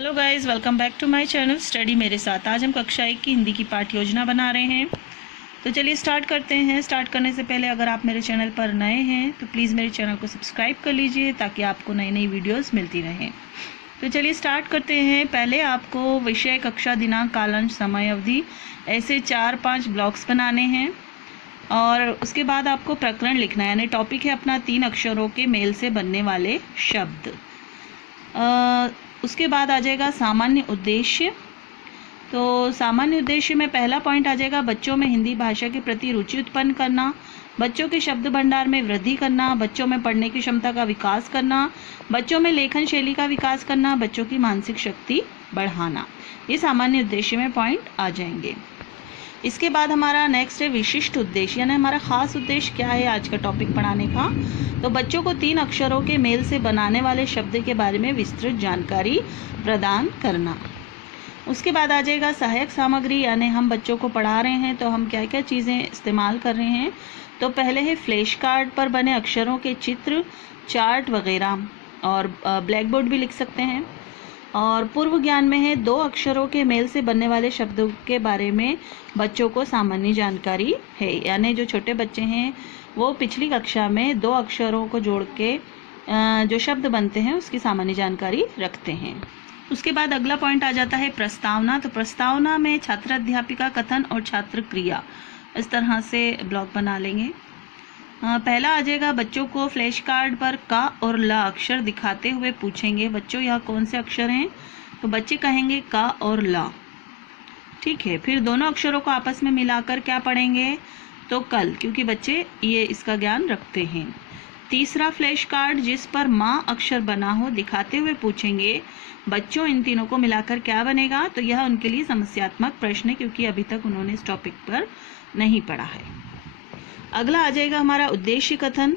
Hello guys, welcome back to my channel study मेरे साथ। आज हम कक्षा 1 की हिंदी की पाठ्य योजना बना रहे हैं। तो चलिए स्टार्ट करते हैं। स्टार्ट करने से पहले अगर आप मेरे चैनल पर नए हैं तो प्लीज़ मेरे चैनल को सब्सक्राइब कर लीजिए ताकि आपको नई नई वीडियोस मिलती रहें। तो चलिए स्टार्ट करते हैं। पहले आपको विषय, कक्षा, दिनांक, कालांश, समय अवधि ऐसे 4-5 ब्लॉक्स बनाने हैं और उसके बाद आपको प्रकरण लिखना है, यानी टॉपिक है अपना 3 अक्षरों के मेल से बनने वाले शब्द। उसके बाद आ जाएगा सामान्य उद्देश्य। तो सामान्य उद्देश्य में पहला पॉइंट आ जाएगा बच्चों में हिंदी भाषा के प्रति रुचि उत्पन्न करना, बच्चों के शब्द भंडार में वृद्धि करना, बच्चों में पढ़ने की क्षमता का विकास करना, बच्चों में लेखन शैली का विकास करना, बच्चों की मानसिक शक्ति बढ़ाना। ये सामान्य उद्देश्य में पॉइंट आ जाएंगे। इसके बाद हमारा नेक्स्ट है विशिष्ट उद्देश्य, यानी हमारा खास उद्देश्य क्या है आज का टॉपिक पढ़ाने का। तो बच्चों को 3 अक्षरों के मेल से बनाने वाले शब्द के बारे में विस्तृत जानकारी प्रदान करना। उसके बाद आ जाएगा सहायक सामग्री, यानी हम बच्चों को पढ़ा रहे हैं तो हम क्या क्या चीज़ें इस्तेमाल कर रहे हैं। तो पहले है फ्लैश कार्ड पर बने अक्षरों के चित्र, चार्ट वगैरह, और ब्लैक बोर्ड भी लिख सकते हैं। और पूर्व ज्ञान में है 2 अक्षरों के मेल से बनने वाले शब्दों के बारे में बच्चों को सामान्य जानकारी है, यानी जो छोटे बच्चे हैं वो पिछली कक्षा में 2 अक्षरों को जोड़ के जो शब्द बनते हैं उसकी सामान्य जानकारी रखते हैं। उसके बाद अगला पॉइंट आ जाता है प्रस्तावना। तो प्रस्तावना में छात्र अध्यापिका कथन और छात्र क्रिया, इस तरह से ब्लॉक बना लेंगे। पहला आ जाएगा बच्चों को फ्लैश कार्ड पर का और ला अक्षर दिखाते हुए पूछेंगे, बच्चों यह कौन से अक्षर हैं। तो बच्चे कहेंगे का और ला, ठीक है। फिर दोनों अक्षरों को आपस में मिलाकर क्या पढ़ेंगे, तो कल, क्योंकि बच्चे ये इसका ज्ञान रखते हैं। तीसरा फ्लैश कार्ड जिस पर माँ अक्षर बना हो दिखाते हुए पूछेंगे, बच्चों इन तीनों को मिलाकर क्या बनेगा। तो यह उनके लिए समस्यात्मक प्रश्न है क्योंकि अभी तक उन्होंने इस टॉपिक पर नहीं पढ़ा है। अगला आ जाएगा हमारा उद्देश्य कथन।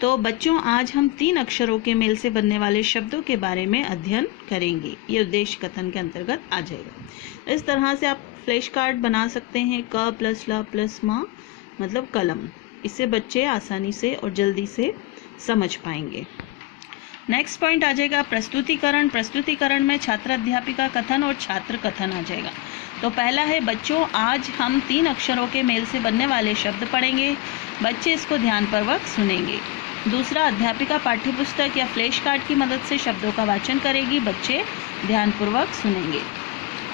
तो बच्चों आज हम 3 अक्षरों के मेल से बनने वाले शब्दों के बारे में अध्ययन करेंगे। ये उद्देश्य कथन के अंतर्गत आ जाएगा। इस तरह से आप फ्लैश कार्ड बना सकते हैं, क प्लस ला प्लस माँ मतलब कलम। इससे बच्चे आसानी से और जल्दी से समझ पाएंगे। नेक्स्ट पॉइंट आ जाएगा प्रस्तुतिकरण। प्रस्तुतिकरण में छात्र अध्यापिका कथन और छात्र कथन आ जाएगा। तो पहला है बच्चों आज हम 3 अक्षरों के मेल से बनने वाले शब्द पढ़ेंगे, बच्चे इसको ध्यानपूर्वक सुनेंगे। दूसरा, अध्यापिका पाठ्यपुस्तक या फ्लैश कार्ड की मदद से शब्दों का वाचन करेगी, बच्चे ध्यानपूर्वक सुनेंगे।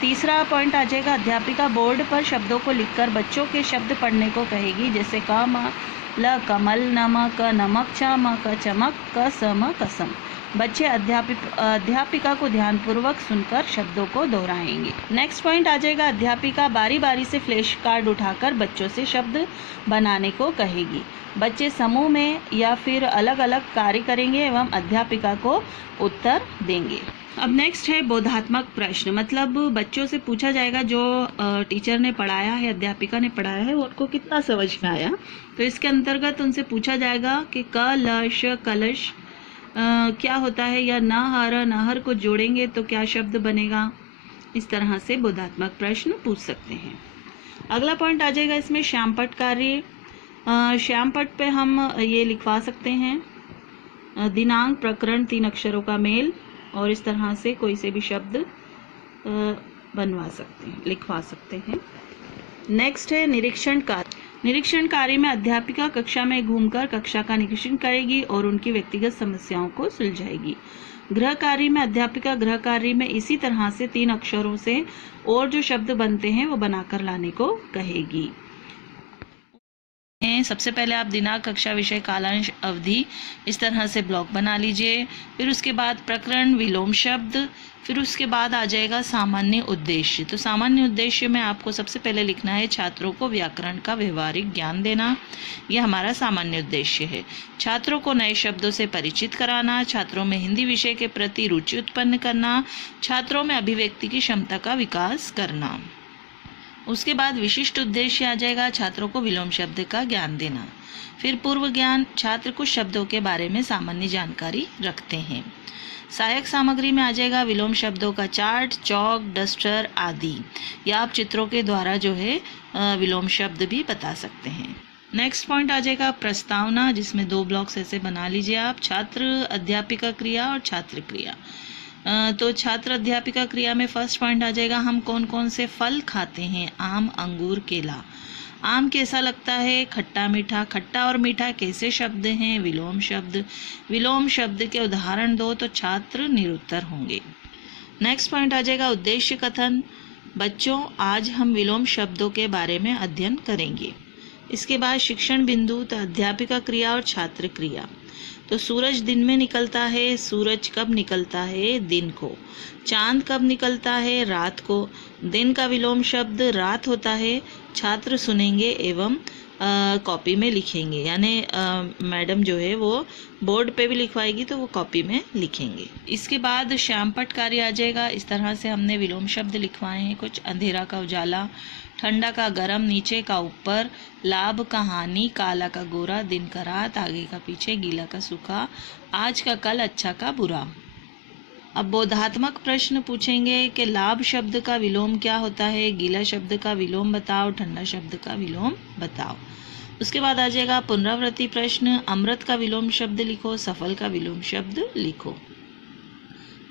तीसरा पॉइंट आ जाएगा अध्यापिका बोर्ड पर शब्दों को लिखकर बच्चों के शब्द पढ़ने को कहेगी, जैसे क म ल कमल, नम क नमक, च म क चमक, क स म कसम। बच्चे अध्यापिका को ध्यानपूर्वक सुनकर शब्दों को दोहराएंगे। नेक्स्ट पॉइंट आ जाएगा अध्यापिका बारी बारी से फ्लैश कार्ड उठाकर बच्चों से शब्द बनाने को कहेगी, बच्चे समूह में या फिर अलग अलग कार्य करेंगे एवं अध्यापिका को उत्तर देंगे। अब नेक्स्ट है बोधात्मक प्रश्न, मतलब बच्चों से पूछा जाएगा जो टीचर ने पढ़ाया है, अध्यापिका ने पढ़ाया है, उनको कितना समझ में आया। तो इसके अंतर्गत उनसे पूछा जाएगा कि क ल श कलश क्या होता है, या नहर, नहर को जोड़ेंगे तो क्या शब्द बनेगा। इस तरह से बोधात्मक प्रश्न पूछ सकते हैं। अगला पॉइंट आ जाएगा इसमें श्यामपट्ट कार्य। श्यामपट्ट पे हम ये लिखवा सकते हैं दिनांक, प्रकरण, 3 अक्षरों का मेल, और इस तरह से कोई से भी शब्द बनवा सकते हैं, लिखवा सकते हैं। नेक्स्ट है निरीक्षण कार्य। निरीक्षण कार्य में अध्यापिका कक्षा में घूमकर कक्षा का निरीक्षण करेगी और उनकी व्यक्तिगत समस्याओं को सुलझाएगी। गृह कार्य में अध्यापिका गृह कार्य में इसी तरह से 3 अक्षरों से और जो शब्द बनते हैं वो बनाकर लाने को कहेगी। सबसे पहले आप दिनांक, कक्षा, विषय, कालांश, अवधि, इस तरह से ब्लॉक बना लीजिए। फिर उसके बाद प्रकरण, विलोम शब्द, फिर उसके बाद आ जाएगा सामान्य उद्देश्य। तो सामान्य उद्देश्य में आपको सबसे पहले लिखना है छात्रों को व्याकरण का व्यवहारिक ज्ञान देना, यह हमारा सामान्य उद्देश्य है। छात्रों को नए शब्दों से परिचित कराना, छात्रों में हिंदी विषय के प्रति रुचि उत्पन्न करना, छात्रों में अभिव्यक्ति की क्षमता का विकास करना। उसके बाद विशिष्ट उद्देश्य आ जाएगा छात्रों को विलोम शब्द का ज्ञान देना। फिर पूर्व ज्ञान, छात्र कुछ शब्दों के बारे में सामान्य जानकारी रखते हैं। सहायक सामग्री में आ जाएगा विलोम शब्दों का चार्ट, चौक, डस्टर आदि, या आप चित्रों के द्वारा जो है विलोम शब्द भी बता सकते हैं। नेक्स्ट पॉइंट आ जाएगा प्रस्तावना, जिसमें 2 ब्लॉक्स ऐसे बना लीजिए आप, छात्र अध्यापिका क्रिया और छात्र क्रिया। तो छात्र अध्यापिका क्रिया में फर्स्ट पॉइंट आ जाएगा, हम कौन कौन से फल खाते हैं। आम, अंगूर, केला। आम कैसा लगता है, खट्टा मीठा। खट्टा और मीठा कैसे शब्द हैं, विलोम शब्द। विलोम शब्द के उदाहरण दो तो छात्र निरुत्तर होंगे। नेक्स्ट पॉइंट आ जाएगा उद्देश्य कथन। बच्चों, आज हम विलोम शब्दों के बारे में अध्ययन करेंगे। इसके बाद शिक्षण बिंदु, तो अध्यापिका क्रिया और छात्र क्रिया। तो सूरज दिन में निकलता है, सूरज कब निकलता है, दिन को। चांद कब निकलता है, रात को। दिन का विलोम शब्द रात होता है। छात्र सुनेंगे एवं कॉपी में लिखेंगे, यानी मैडम जो है वो बोर्ड पे भी लिखवाएगी तो वो कॉपी में लिखेंगे। इसके बाद श्यामपट्ट कार्य आ जाएगा। इस तरह से हमने विलोम शब्द लिखवाए हैं कुछ। अंधेरा का उजाला, ठंडा का गरम, नीचे का ऊपर, लाभ का हानि, काला का गोरा, दिन का रात, आगे का पीछे, गीला का सूखा, आज का कल, अच्छा का बुरा। अब बोधात्मक प्रश्न पूछेंगे कि लाभ शब्द का विलोम क्या होता है, गीला शब्द का विलोम बताओ, ठंडा शब्द का विलोम बताओ। उसके बाद आ जाएगा पुनरावृत्ति प्रश्न। अमृत का विलोम शब्द लिखो, सफल का विलोम शब्द लिखो।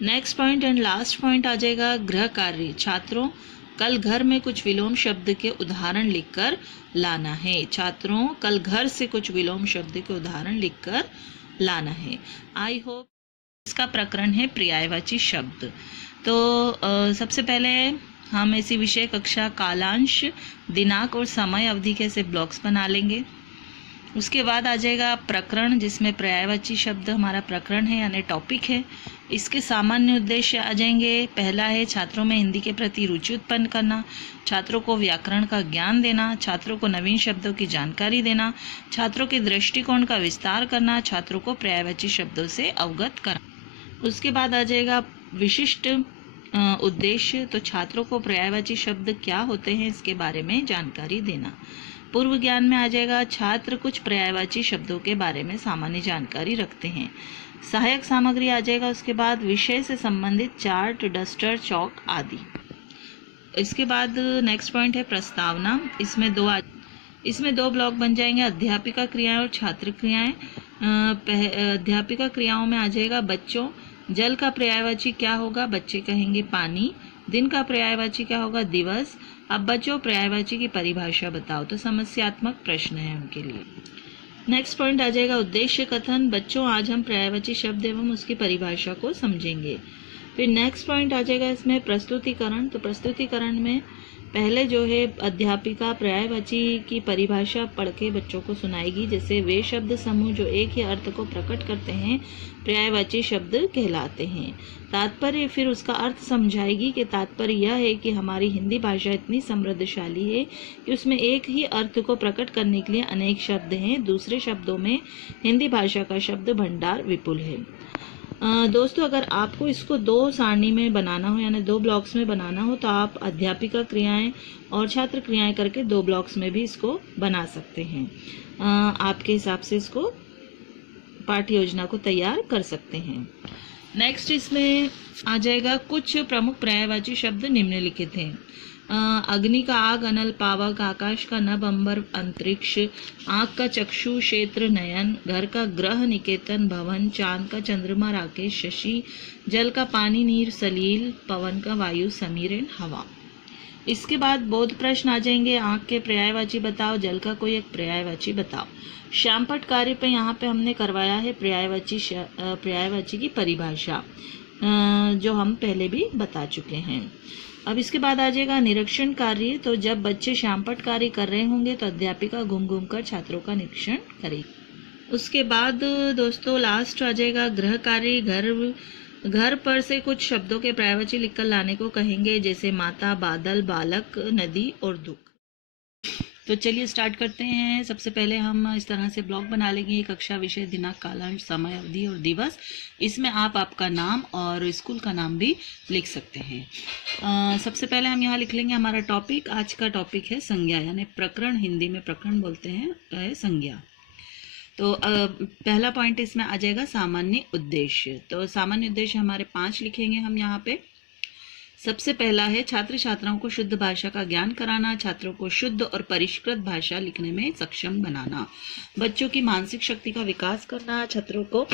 Next point and last point आ जाएगा गृह कार्य। छात्रों, कल घर में कुछ विलोम शब्द के उदाहरण लिखकर लाना है। छात्रों, कल घर से कुछ विलोम शब्द के उदाहरण लिखकर लाना है। I hope. इसका प्रकरण है पर्यायवाची शब्द। तो सबसे पहले हम इसी विषय कक्षा कालांश, दिनांक और समय अवधि के ऐसे ब्लॉक्स बना लेंगे। उसके बाद आ जाएगा प्रकरण, जिसमें पर्यायवाची शब्द हमारा प्रकरण है यानी टॉपिक है। इसके सामान्य उद्देश्य आ जाएंगे। पहला है छात्रों में हिंदी के प्रति रुचि उत्पन्न करना, छात्रों को व्याकरण का ज्ञान देना, छात्रों को नवीन शब्दों की जानकारी देना, छात्रों के दृष्टिकोण का विस्तार करना, छात्रों को पर्यायवाची शब्दों से अवगत करना। उसके बाद आ जाएगा विशिष्ट उद्देश्य। तो छात्रों को पर्यायवाची शब्द क्या होते हैं इसके बारे में जानकारी देना। पूर्व ज्ञान में आ जाएगा छात्र कुछ पर्यायवाची शब्दों के बारे में सामान्य जानकारी रखते हैं। सहायक सामग्री आ जाएगा। उसके बाद विषय से संबंधित चार्ट, डस्टर, चौक आदि। इसके बाद नेक्स्ट पॉइंट है प्रस्तावना। इसमें दो ब्लॉक बन जाएंगे, अध्यापिका क्रियाएं और छात्र क्रियाएं। अध्यापिका क्रियाओं में आ जाएगा बच्चों, जल का पर्यायवाची क्या होगा, बच्चे कहेंगे पानी। दिन का पर्यायवाची क्या होगा, दिवस। अब बच्चों, पर्यायवाची की परिभाषा बताओ। तो समस्यात्मक प्रश्न है उनके लिए। नेक्स्ट पॉइंट आ जाएगा उद्देश्य कथन। बच्चों, आज हम पर्यायवाची शब्द एवं उसकी परिभाषा को समझेंगे। फिर नेक्स्ट पॉइंट आ जाएगा इसमें प्रस्तुतिकरण। तो प्रस्तुतिकरण में पहले जो है अध्यापिका पर्यायवाची की परिभाषा पढ़ के बच्चों को सुनाएगी। जैसे वे शब्द समूह जो एक ही अर्थ को प्रकट करते हैं पर्यायवाची शब्द कहलाते हैं। तात्पर्य, फिर उसका अर्थ समझाएगी कि तात्पर्य यह है कि हमारी हिंदी भाषा इतनी समृद्धशाली है कि उसमें एक ही अर्थ को प्रकट करने के लिए अनेक शब्द हैं। दूसरे शब्दों में हिंदी भाषा का शब्द भंडार विपुल है। दोस्तों, अगर आपको इसको दो सारणी में बनाना हो यानी दो ब्लॉक्स में बनाना हो तो आप अध्यापिका क्रियाएं और छात्र क्रियाएं करके दो ब्लॉक्स में भी इसको बना सकते हैं। आपके हिसाब से इसको पाठ्य योजना को तैयार कर सकते हैं। नेक्स्ट इसमें आ जाएगा कुछ प्रमुख पर्यायवाची शब्द निम्नलिखित हैं। अग्नि का आग, अनल, पावक, आकाश का नभ, अंबर, अंतरिक्ष, आँख का चक्षु, क्षेत्र, नयन, घर का ग्रह, निकेतन, भवन, चांद का चंद्रमा, राकेश, शशि, जल का पानी, नीर, सलील, पवन का वायु, समीर, हवा। इसके बाद बोध प्रश्न आ जाएंगे। आँख के पर्यायवाची बताओ, जल का कोई एक पर्यायवाची बताओ। श्यामपट्ट कार्य पे यहाँ पे हमने करवाया है पर्यायवाची की परिभाषा, जो हम पहले भी बता चुके हैं। अब इसके बाद आ जाएगा निरीक्षण कार्य। तो जब बच्चे श्यामपट्ट कार्य कर रहे होंगे तो अध्यापिका घूम घूम कर छात्रों का निरीक्षण करेगी। उसके बाद दोस्तों लास्ट आ जाएगा गृह कार्य। घर पर से कुछ शब्दों के पर्यायवाची लिखकर लाने को कहेंगे, जैसे माता, बादल, बालक, नदी और दुख। तो चलिए स्टार्ट करते हैं। सबसे पहले हम इस तरह से ब्लॉक बना लेंगे। कक्षा, विषय, दिनांक, कालांश, समय अवधि और दिवस। इसमें आप आपका नाम और स्कूल का नाम भी लिख सकते हैं। सबसे पहले हम यहाँ लिख लेंगे हमारा टॉपिक। आज का टॉपिक है संज्ञा, यानी प्रकरण। हिंदी में प्रकरण बोलते हैं संज्ञा। तो पहला पॉइंट इसमें आ जाएगा सामान्य उद्देश्य। तो सामान्य उद्देश्य हमारे 5 लिखेंगे हम यहाँ पे। सबसे पहला है छात्र छात्राओं को शुद्ध भाषा का ज्ञान कराना, छात्रों को शुद्ध और परिष्कृत भाषा लिखने में सक्षम बनाना, बच्चों की मानसिक शक्ति का विकास करना, छात्रों को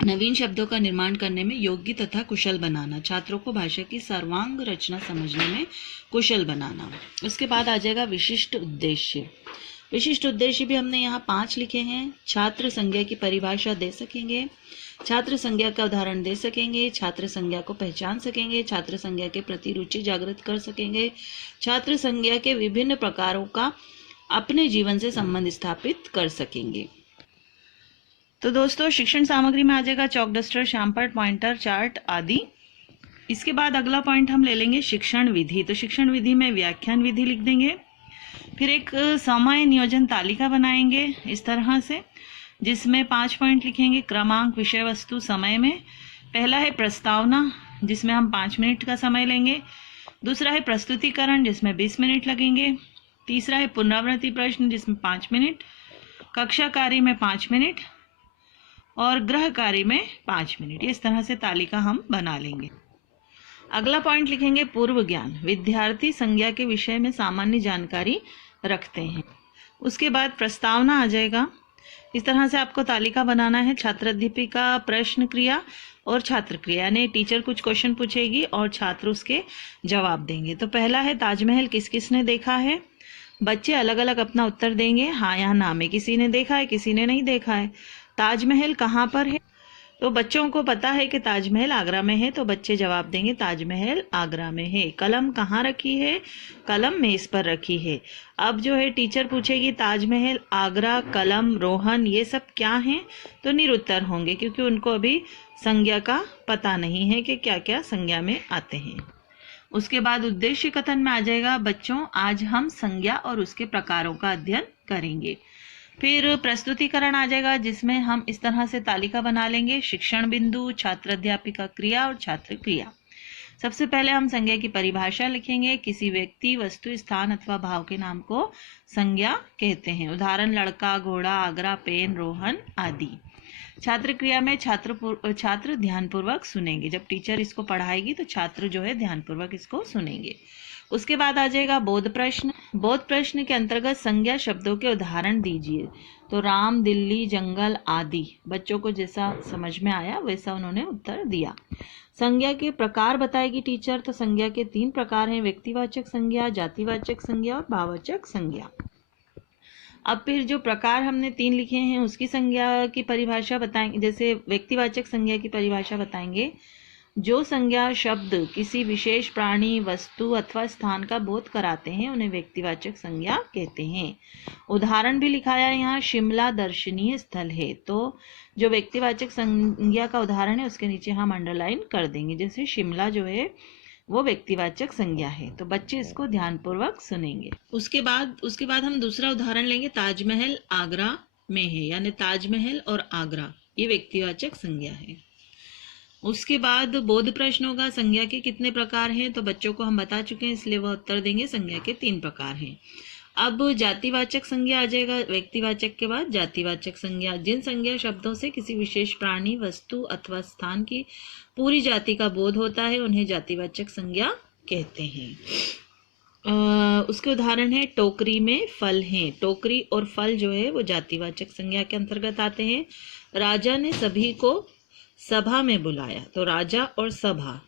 नवीन शब्दों का निर्माण करने में योग्य तथा कुशल बनाना, छात्रों को भाषा की सर्वांग रचना समझने में कुशल बनाना। उसके बाद आ जाएगा विशिष्ट उद्देश्य। विशिष्ट उद्देश्य भी हमने यहाँ 5 लिखे हैं। छात्र संज्ञा की परिभाषा दे सकेंगे, छात्र संज्ञा का उदाहरण दे सकेंगे, छात्र संज्ञा को पहचान सकेंगे, छात्र संज्ञा के प्रति रुचि जागृत कर सकेंगे, छात्र संज्ञा के विभिन्न प्रकारों का अपने जीवन से संबंध स्थापित कर सकेंगे। तो दोस्तों शिक्षण सामग्री में आ जाएगा चौक डस्टर, श्यामपट्ट, पॉइंटर, चार्ट आदि। इसके बाद अगला पॉइंट हम ले लेंगे शिक्षण विधि। तो शिक्षण विधि में व्याख्यान विधि लिख देंगे। फिर एक समय नियोजन तालिका बनाएंगे इस तरह से, जिसमें 5 पॉइंट लिखेंगे। क्रमांक, विषय वस्तु, समय में पहला है प्रस्तावना, जिसमें हम 5 मिनट का समय लेंगे। दूसरा है प्रस्तुतिकरण, जिसमें 20 मिनट लगेंगे। तीसरा है पुनरावृत्ति प्रश्न, जिसमें 5 मिनट। कक्षा कार्य में 5 मिनट और गृह कार्य में 5 मिनट। इस तरह से तालिका हम बना लेंगे। अगला पॉइंट लिखेंगे पूर्व ज्ञान। विद्यार्थी संज्ञा के विषय में सामान्य जानकारी रखते हैं। उसके बाद प्रस्तावना आ जाएगा। इस तरह से आपको तालिका बनाना है। छात्र अध्यापिका, प्रश्न क्रिया और छात्र क्रिया, यानी टीचर कुछ क्वेश्चन पूछेगी और छात्र उसके जवाब देंगे। तो पहला है ताजमहल किस किसने देखा है। बच्चे अलग अलग अपना उत्तर देंगे। हाँ या ना में, किसी ने देखा है, किसी ने नहीं देखा है। ताजमहल कहाँ पर है, तो बच्चों को पता है कि ताजमहल आगरा में है, तो बच्चे जवाब देंगे ताजमहल आगरा में है। कलम कहाँ रखी है, कलम मेज पर रखी है। अब जो है टीचर पूछेगी ताजमहल, आगरा, कलम, रोहन, ये सब क्या हैं, तो निरुत्तर होंगे, क्योंकि उनको अभी संज्ञा का पता नहीं है कि क्या क्या संज्ञा में आते हैं। उसके बाद उद्देश्य कथन में आ जाएगा बच्चों आज हम संज्ञा और उसके प्रकारों का अध्ययन करेंगे। फिर प्रस्तुतिकरण आ जाएगा, जिसमें हम इस तरह से तालिका बना लेंगे। शिक्षण बिंदु, छात्र अध्यापिका क्रिया और छात्र क्रिया। सबसे पहले हम संज्ञा की परिभाषा लिखेंगे। किसी व्यक्ति, वस्तु, स्थान अथवा भाव के नाम को संज्ञा कहते हैं। उदाहरण लड़का, घोड़ा, आगरा, पेन, रोहन आदि। छात्र क्रिया में छात्र ध्यानपूर्वक सुनेंगे। जब टीचर इसको पढ़ाएगी तो छात्र जो है ध्यानपूर्वक इसको सुनेंगे। उसके बाद आ जाएगा बोध प्रश्न। बोध प्रश्न के अंतर्गत संज्ञा शब्दों के उदाहरण दीजिए। तो राम, दिल्ली, जंगल आदि। बच्चों को जैसा समझ में आया वैसा उन्होंने उत्तर दिया। संज्ञा के प्रकार बताएगी टीचर। तो संज्ञा के 3 प्रकार हैं, व्यक्तिवाचक संज्ञा, जातिवाचक संज्ञा और भाववाचक संज्ञा। अब फिर जो प्रकार हमने 3 लिखे हैं उसकी संज्ञा की परिभाषा बताएंगे। जैसे व्यक्तिवाचक संज्ञा की परिभाषा बताएंगे, जो संज्ञा शब्द किसी विशेष प्राणी, वस्तु अथवा स्थान का बोध कराते हैं उन्हें व्यक्तिवाचक संज्ञा कहते हैं। उदाहरण भी लिखाया है यहाँ, शिमला दर्शनीय स्थल है। तो जो व्यक्तिवाचक संज्ञा का उदाहरण है उसके नीचे हम अंडरलाइन कर देंगे। जैसे शिमला जो है वो व्यक्तिवाचक संज्ञा है, तो बच्चे इसको ध्यानपूर्वक सुनेंगे। उसके बाद हम दूसरा उदाहरण लेंगे, ताजमहल आगरा में है, यानी ताजमहल और आगरा ये व्यक्तिवाचक संज्ञा है। उसके बाद बोध प्रश्न होगा, संज्ञा के कितने प्रकार हैं, तो बच्चों को हम बता चुके हैं इसलिए वह उत्तर देंगे संज्ञा के 3 प्रकार हैं। अब जातिवाचक संज्ञा आ जाएगा, व्यक्तिवाचक के बाद जातिवाचक संज्ञा। जिन संज्ञा शब्दों से किसी विशेष प्राणी, वस्तु अथवा स्थान की पूरी जाति का बोध होता है उन्हें जातिवाचक संज्ञा कहते हैं। उसके उदाहरण है टोकरी में फल हैं। टोकरी और फल जो है वो जातिवाचक संज्ञा के अंतर्गत आते हैं। राजा ने सभी को सभा में बुलाया। तो राजा और सभा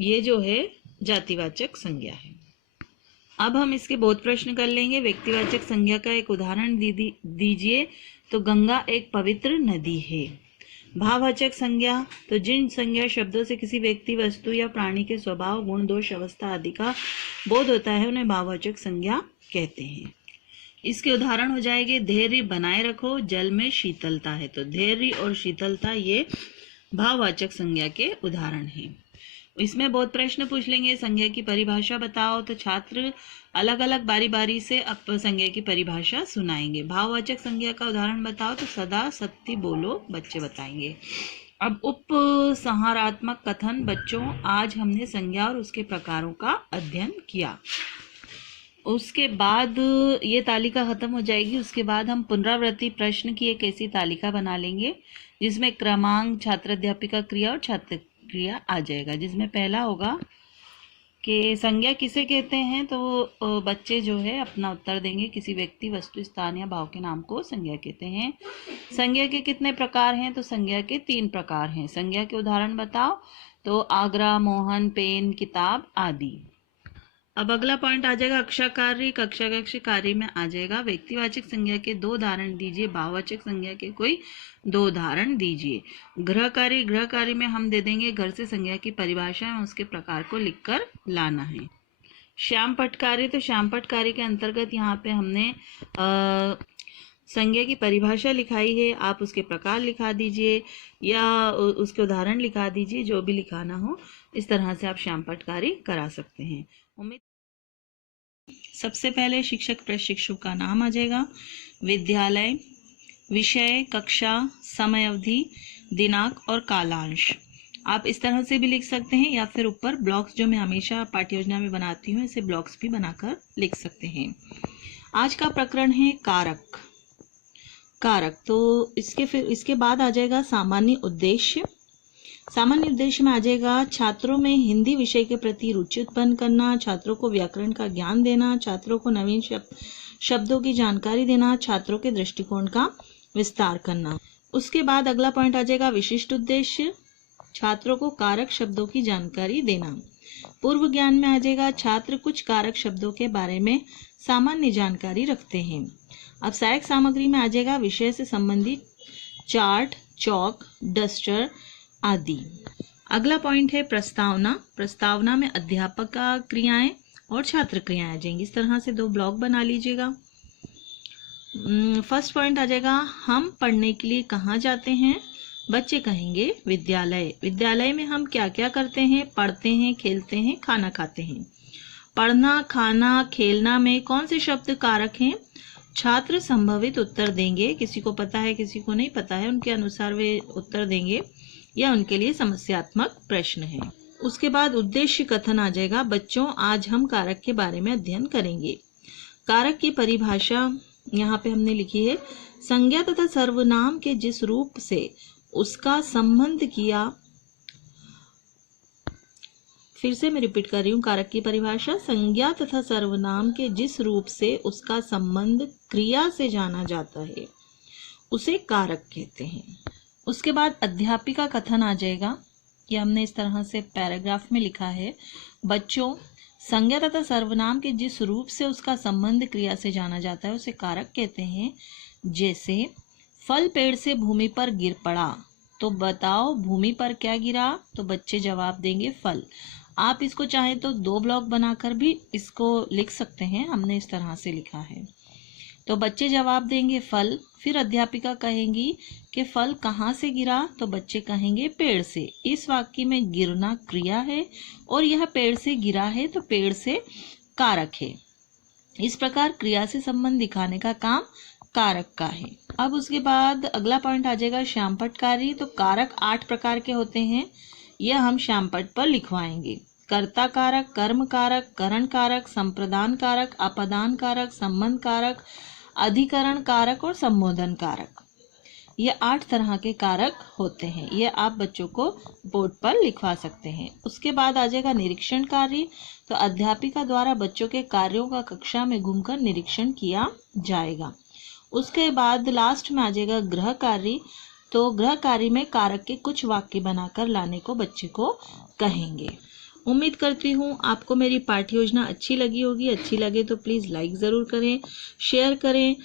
ये जो है जातिवाचक संज्ञा है। अब हम इसके बोध प्रश्न कर लेंगे। व्यक्तिवाचक संज्ञा का एक उदाहरण दीजिए। तो गंगा एक पवित्र नदी है। भाववाचक संज्ञा, तो जिन संज्ञा शब्दों से किसी व्यक्ति, वस्तु या प्राणी के स्वभाव, गुण, दोष, अवस्था आदि का बोध होता है उन्हें भाववाचक संज्ञा कहते हैं। इसके उदाहरण हो जाएंगे, धैर्य बनाए रखो, जल में शीतलता है। तो धैर्य और शीतलता ये भाववाचक संज्ञा के उदाहरण हैं। इसमें बहुत प्रश्न पूछ लेंगे, संज्ञा की परिभाषा बताओ। तो छात्र अलग अलग बारी बारी से संज्ञा की परिभाषा सुनाएंगे। भाववाचक संज्ञा का उदाहरण बताओ। तो सदा सत्य बोलो, बच्चे बताएंगे। अब उपसंहारात्मक कथन, बच्चों आज हमने संज्ञा और उसके प्रकारों का अध्ययन किया। उसके बाद ये तालिका खत्म हो जाएगी। उसके बाद हम पुनरावृत्ति प्रश्न की एक ऐसी तालिका बना लेंगे जिसमें क्रमांक, छात्र अध्यापिका क्रिया और छात्र क्रिया आ जाएगा। जिसमें पहला होगा कि संज्ञा किसे कहते हैं, तो बच्चे जो है अपना उत्तर देंगे। किसी व्यक्ति, वस्तु, स्थान या भाव के नाम को संज्ञा कहते हैं। संज्ञा के कितने प्रकार हैं, तो संज्ञा के 3 प्रकार हैं। संज्ञा के उदाहरण बताओ, तो आगरा, मोहन, पेन, किताब आदि। अब अगला पॉइंट आ जाएगा कक्षाकार्य। कक्षाकार्य में आ जाएगा व्यक्तिवाचक संज्ञा के 2 उदाहरण दीजिए, भाववाचक संज्ञा के कोई 2 उदाहरण दीजिए। गृहकार्य में हम दे देंगे घर से संज्ञा की परिभाषा और उसके प्रकार को लिखकर लाना है। श्यामपट्ट कार्य, तो श्यामपट्ट कार्य के अंतर्गत यहाँ पे हमने संज्ञा की परिभाषा लिखाई है। आप उसके प्रकार लिखा दीजिए या उसके उदाहरण लिखा दीजिए, जो भी लिखाना हो। इस तरह से आप श्यामपट्ट कार्य करा सकते हैं। उम्मीद सबसे पहले शिक्षक प्रशिक्षु का नाम आ जाएगा, विद्यालय, विषय, कक्षा, समय अवधि, दिनांक और कालांश। आप इस तरह से भी लिख सकते हैं या फिर ऊपर ब्लॉक्स जो मैं हमेशा पाठ्य योजना में बनाती हूँ, ऐसे ब्लॉक्स भी बनाकर लिख सकते हैं। आज का प्रकरण है कारक। तो इसके बाद आ जाएगा सामान्य उद्देश्य। सामान्य उद्देश्य में आ जाएगा छात्रों में हिंदी विषय के प्रति रुचि उत्पन्न करना, छात्रों को व्याकरण का ज्ञान देना, छात्रों को नवीन शब्दों की जानकारी देना, छात्रों के दृष्टिकोण का विस्तार करना। उसके बाद अगला पॉइंट आ जाएगा विशिष्ट उद्देश्य, छात्रों को कारक शब्दों की जानकारी देना। पूर्व ज्ञान में आ जाएगा छात्र कुछ कारक शब्दों के बारे में सामान्य जानकारी रखते हैं। अब सहायक सामग्री में आ जाएगा विषय से संबंधित चार्ट, चौक, डस्टर आदि। अगला पॉइंट है प्रस्तावना। प्रस्तावना में अध्यापक का क्रियाएं और छात्र क्रियाएं आ जाएंगी। इस तरह से 2 ब्लॉक बना लीजिएगा। फर्स्ट पॉइंट आ जाएगा हम पढ़ने के लिए कहाँ जाते हैं। बच्चे कहेंगे विद्यालय। विद्यालय में हम क्या क्या करते हैं, पढ़ते हैं, खेलते हैं, खाना खाते हैं। पढ़ना, खाना, खेलना में कौन से शब्द कारक हैं। छात्र संभावित उत्तर देंगे, किसी को पता है किसी को नहीं पता है, उनके अनुसार वे उत्तर देंगे या उनके लिए समस्यात्मक प्रश्न है। उसके बाद उद्देश्य कथन आ जाएगा, बच्चों आज हम कारक के बारे में अध्ययन करेंगे। कारक की परिभाषा यहाँ पे हमने लिखी है, संज्ञा तथा सर्वनाम के जिस रूप से उसका संबंध किया, फिर से मैं रिपीट कर रही हूँ, कारक की परिभाषा, संज्ञा तथा सर्वनाम के जिस रूप से उसका संबंध क्रिया से जाना जाता है उसे कारक कहते हैं। उसके बाद अध्यापिका कथन आ जाएगा, ये हमने इस तरह से पैराग्राफ में लिखा है, बच्चों संज्ञा तथा सर्वनाम के जिस रूप से उसका संबंध क्रिया से जाना जाता है उसे कारक कहते हैं। जैसे फल पेड़ से भूमि पर गिर पड़ा, तो बताओ भूमि पर क्या गिरा, तो बच्चे जवाब देंगे फल। आप इसको चाहे तो 2 ब्लॉक बनाकर भी इसको लिख सकते हैं, हमने इस तरह से लिखा है। तो बच्चे जवाब देंगे फल। फिर अध्यापिका कहेंगी कि फल कहाँ से गिरा, तो बच्चे कहेंगे पेड़ से। इस वाक्य में गिरना क्रिया है और यह पेड़ से गिरा है, तो पेड़ से कारक है। इस प्रकार क्रिया से संबंध दिखाने का काम कारक का है। अब उसके बाद अगला पॉइंट आ जाएगा श्यामपट्ट कार्य। तो कारक 8 प्रकार के होते हैं, यह हम श्यामपट्ट पर लिखवाएंगे। कर्ता कारक, कर्म कारक, करण कारक, संप्रदान कारक, अपदान कारक, संबंध कारक, अधिकरण कारक और संबोधन कारक। ये 8 तरह के कारक होते हैं, ये आप बच्चों को बोर्ड पर लिखवा सकते हैं। उसके बाद आ जाएगा निरीक्षण कार्य। तो अध्यापिका द्वारा बच्चों के कार्यों का कक्षा में घूमकर निरीक्षण किया जाएगा। उसके बाद लास्ट में आ जाएगा गृह कार्य। तो गृह कार्य में कारक के कुछ वाक्य बनाकर लाने को बच्चे को कहेंगे। उम्मीद करती हूँ आपको मेरी पाठ्य योजना अच्छी लगी होगी। अच्छी लगे तो प्लीज़ लाइक ज़रूर करें, शेयर करें।